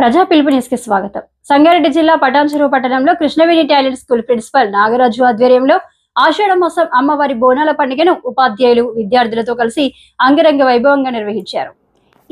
ప్రజా పిలుపు న్యూస్ కి స్వాగతం. సంగారెడ్డి జిల్లా పటాన్చెరు పట్టణంలో Krishnaveni talent school principal Nagaraju ఆధ్వర్యంలో ఆషాఢ మాసం అమ్మవారి బోనాల పండుగను ఉపాధ్యాయులు విద్యార్థులతో కలిసి అంగరంగ వైభవంగా నిర్వహించారు.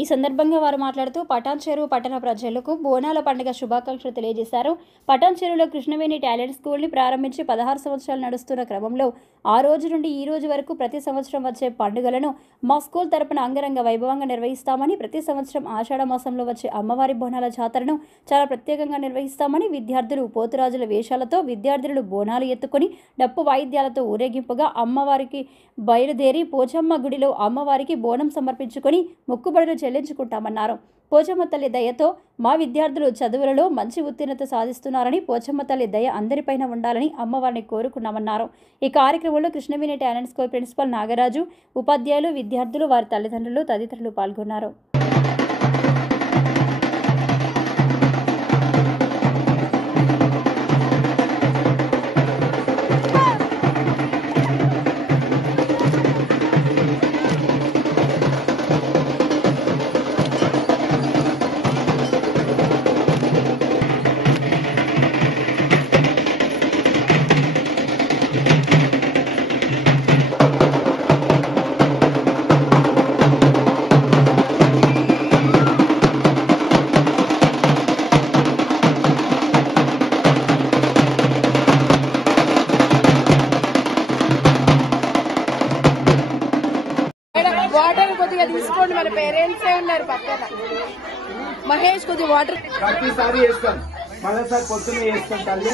ఈ సందర్భంగా వారు మాట్లాడుతూ పటాన్చెరు పట్టణ ప్రజలకు బోనాల పండుగ శుభాకాంక్షలు తెలియజేశారు. పటాన్చెరులో కృష్ణవేణి టాలెంట్ స్కూల్ని ప్రారంభించి 16 సంవత్సరాలు నడుస్తున్న క్రమంలో ఆ రోజు నుండి ఈ రోజు వరకు ప్రతి సంవత్సరం వచ్చే పండుగలను మా స్కూల్ తరపున అంగరంగ వైభవంగా నిర్వహిస్తామని, ప్రతి సంవత్సరం ఆషాఢ మాసంలో వచ్చే అమ్మవారి బోనాల జాతరను చాలా ప్రత్యేకంగా నిర్వహిస్తామని, విద్యార్థులు పోతురాజుల వేషాలతో విద్యార్థులు బోనాలు ఎత్తుకొని డప్పు వాయిద్యాలతో ఊరేగింపుగా అమ్మవారికి బయలుదేరి పోచమ్మ గుడిలో అమ్మవారికి బోనం సమర్పించుకొని మొక్కుబడులు చెల్లించుకుంటామన్నారు. పోచమ్మ తల్లి దయతో మా విద్యార్థులు చదువులలో మంచి ఉత్తీర్ణత సాధిస్తున్నారని, పోచమ్మ తల్లి దయ అందరిపైన ఉండాలని అమ్మవారిని కోరుకున్నామన్నారు. ఈ కార్యక్రమంలో Krishnaveni talent school principal Nagaraju, ఉపాధ్యాయులు, విద్యార్థులు, వారి తల్లిదండ్రులు తదితరులు పాల్గొన్నారు. వాటర్ కొద్దిగా తీసుకోండి, మన పేరెంట్స్ ఉన్నారు పక్కన. మహేష్ కొద్దిగా వాటర్ ప్రతిసారి వేస్తాం, మరోసారి పొద్దున్న వేస్తాం తల్లి.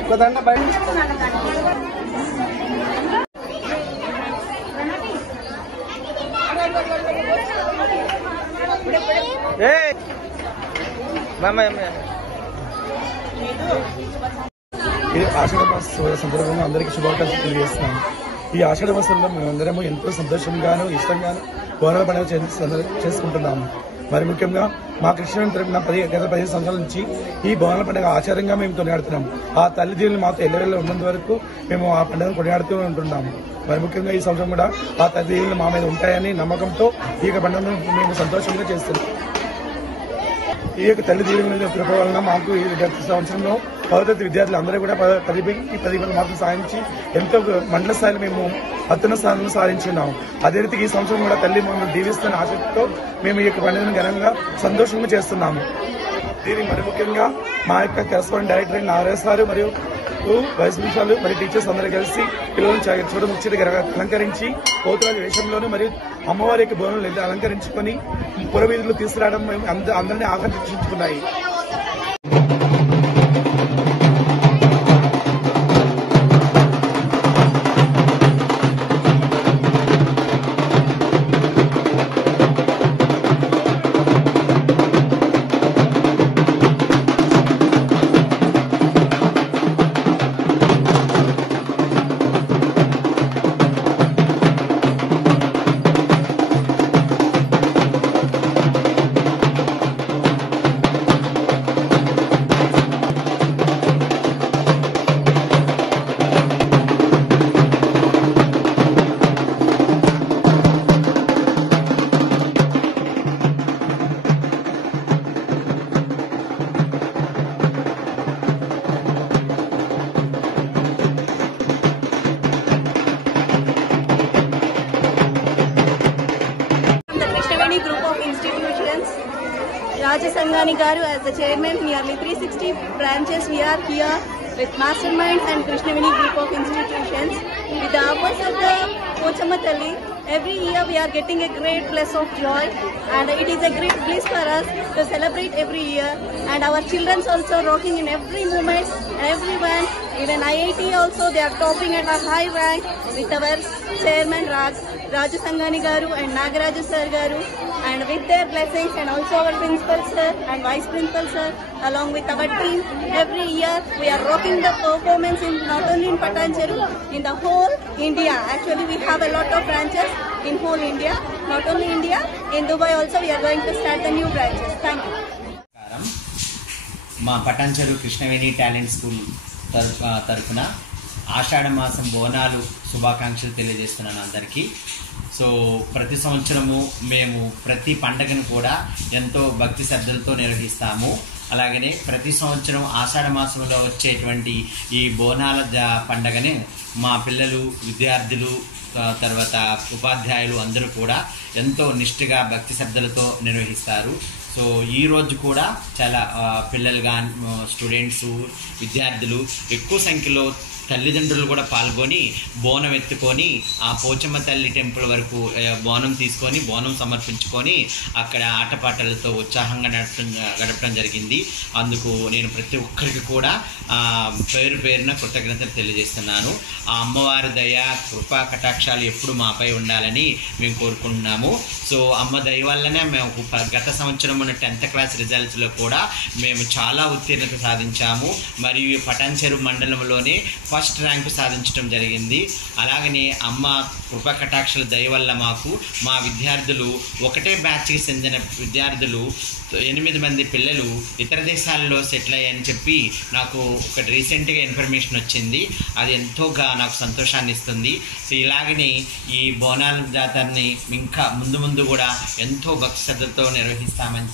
ఒకదండ బయట ఇది ఆషాఢ మాస సందర్భంగా అందరికీ శుభాకాంక్షలు తెలియజేస్తున్నాం. ఈ ఆషాఢ మాసంలో మేమందరము ఎంతో సంతోషంగాను ఇష్టంగాను బోనాల పండుగ చేసుకుంటున్నాము. మరి ముఖ్యంగా మా కృష్ణవేణి తరపున గత 15 సంవత్సరాల నుంచి ఈ బోనాల పండుగ ఆచారంగా మేము కొనియాడుతున్నాము. ఆ తల్లిదండ్రులు మాతో ఎల్లవేళ ఉన్నంత వరకు మేము ఆ పండుగను కొనియాడుతూ ఉంటున్నాము. మరి ముఖ్యంగా ఈ సంవత్సరం కూడా ఆ తల్లిదండ్రులు మా మీద ఉంటాయని నమ్మకంతో ఈ పండుగను మేము సంతోషంగా చేస్తున్నాం. ఈ యొక్క తల్లిదండ్రుల కృప వలన మాకు ఈ గత సంవత్సరంలో 10వ తరగతి విద్యార్థులు అందరూ కూడా 10 మార్కులు సాధించి ఎంతో మండల స్థాయిలో మేము అత్యున్నత స్థానంలో సాధించున్నాము. అదే రీతికి ఈ సంవత్సరం కూడా తల్లి మమ్మల్ని దీవిస్తున్న ఆశతో మేము ఈ యొక్క పండుగను ఘనంగా సంతోషంగా చేస్తున్నాము. దీని మరి ముఖ్యంగా మా యొక్క కరెస్పాండెంట్ డైరెక్టర్ నాగరాజ్ గారు మరియు వైస్ ప్రిన్సిపాల్ మరియు టీచర్స్ అందరూ కలిసి పిల్లలను చూడముచ్చటగా అలంకరించి పోతురాజు వేషంలోనూ మరియు అమ్మవారి యొక్క బోనాలు అలంకరించుకొని పురవీధులు తీసుకురావడం అందరినీ ఆకర్షించుకున్నాయి. Raja Sangani Garu as the chairman, nearly 360 branches we are here with Mastermind and Krishnaveni group of institutions. With the efforts of the Pochama Talli, every year we are getting a great bless of joy, and it is a great bliss for us to celebrate every year. And our children also rocking in every moment, everyone. Even IIT also they are topping at a high rank with our chairman Raja Sangani Garu and Nagaraju Sir Garu. and with their blessings and also our principal sir and vice principal sir along with our team, every year we are rocking the performance in not only in Patancheru, in the whole India. Actually we have a lot of branches in whole India, not only India, in Dubai also we are going to start the new branches. Thank you. మా Patancheru Krishnaveni talent school తరఫున ఆషాఢ మాసం బోనాలు శుభాకాంక్షలు తెలియజేస్తున్నాను అందరికీ. So ప్రతి సంవత్సరము మేము ప్రతి పండగను కూడా ఎంతో భక్తి శ్రద్ధలతో నిర్వహిస్తాము. అలాగనే ప్రతి సంవత్సరం ఆషాఢ మాసంలో వచ్చేటువంటి ఈ బోనాల పండగని మా పిల్లలు, విద్యార్థులు, తర్వాత ఉపాధ్యాయులు అందరూ కూడా ఎంతో నిష్ఠగా భక్తి శ్రద్ధలతో నిర్వహిస్తారు. సో ఈ రోజు కూడా చాలా పిల్లలు కానీ స్టూడెంట్స్, విద్యార్థులు ఎక్కువ సంఖ్యలో తల్లిదండ్రులు కూడా పాల్గొని బోనం ఎత్తుకొని ఆ పోచమ్మ తల్లి టెంపుల్ వరకు బోనం తీసుకొని బోనం సమర్పించుకొని అక్కడ ఆటపాటలతో ఉత్సాహంగా గడపడం జరిగింది. అందుకు నేను ప్రతి ఒక్కరికి కూడా పేరున కృతజ్ఞతలు తెలియజేస్తున్నాను. ఆ అమ్మవారి దయ, కృపా కటాక్షాలు ఎప్పుడు మాపై ఉండాలని మేము కోరుకుంటున్నాము. సో అమ్మ దయ వల్లనే మేము గత సంవత్సరం ఉన్న 10th క్లాస్ రిజల్ట్స్లో కూడా మేము చాలా ఉత్తీర్ణత సాధించాము. మరియు పటాన్చెరు మండలంలోనే ఫస్ట్ ర్యాంకు సాధించడం జరిగింది. అలాగనే అమ్మ కృపా కటాక్షల దయ వల్ల మాకు మా విద్యార్థులు ఒకటే బ్యాచ్కి చెందిన విద్యార్థులు 8 మంది పిల్లలు ఇతర దేశాల్లో సెటిల్ అయ్యాయని చెప్పి నాకు ఒక రీసెంట్గా ఇన్ఫర్మేషన్ వచ్చింది. అది ఎంతోగా నాకు సంతోషాన్ని ఇస్తుంది. సో ఇలాగనే ఈ బోనాల జాతరని ఇంకా ముందు కూడా ఎంతో భక్తి శ్రద్ధతో నిర్వహిస్తామని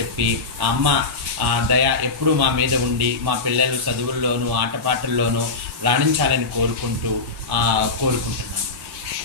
చెప్పి ఆ అమ్మ దయ ఎప్పుడూ మా మీద ఉండి మా పిల్లలు చదువుల్లోనూ ఆటపాటల్లోనూ రాణించాలని కోరుకుంటున్నాను.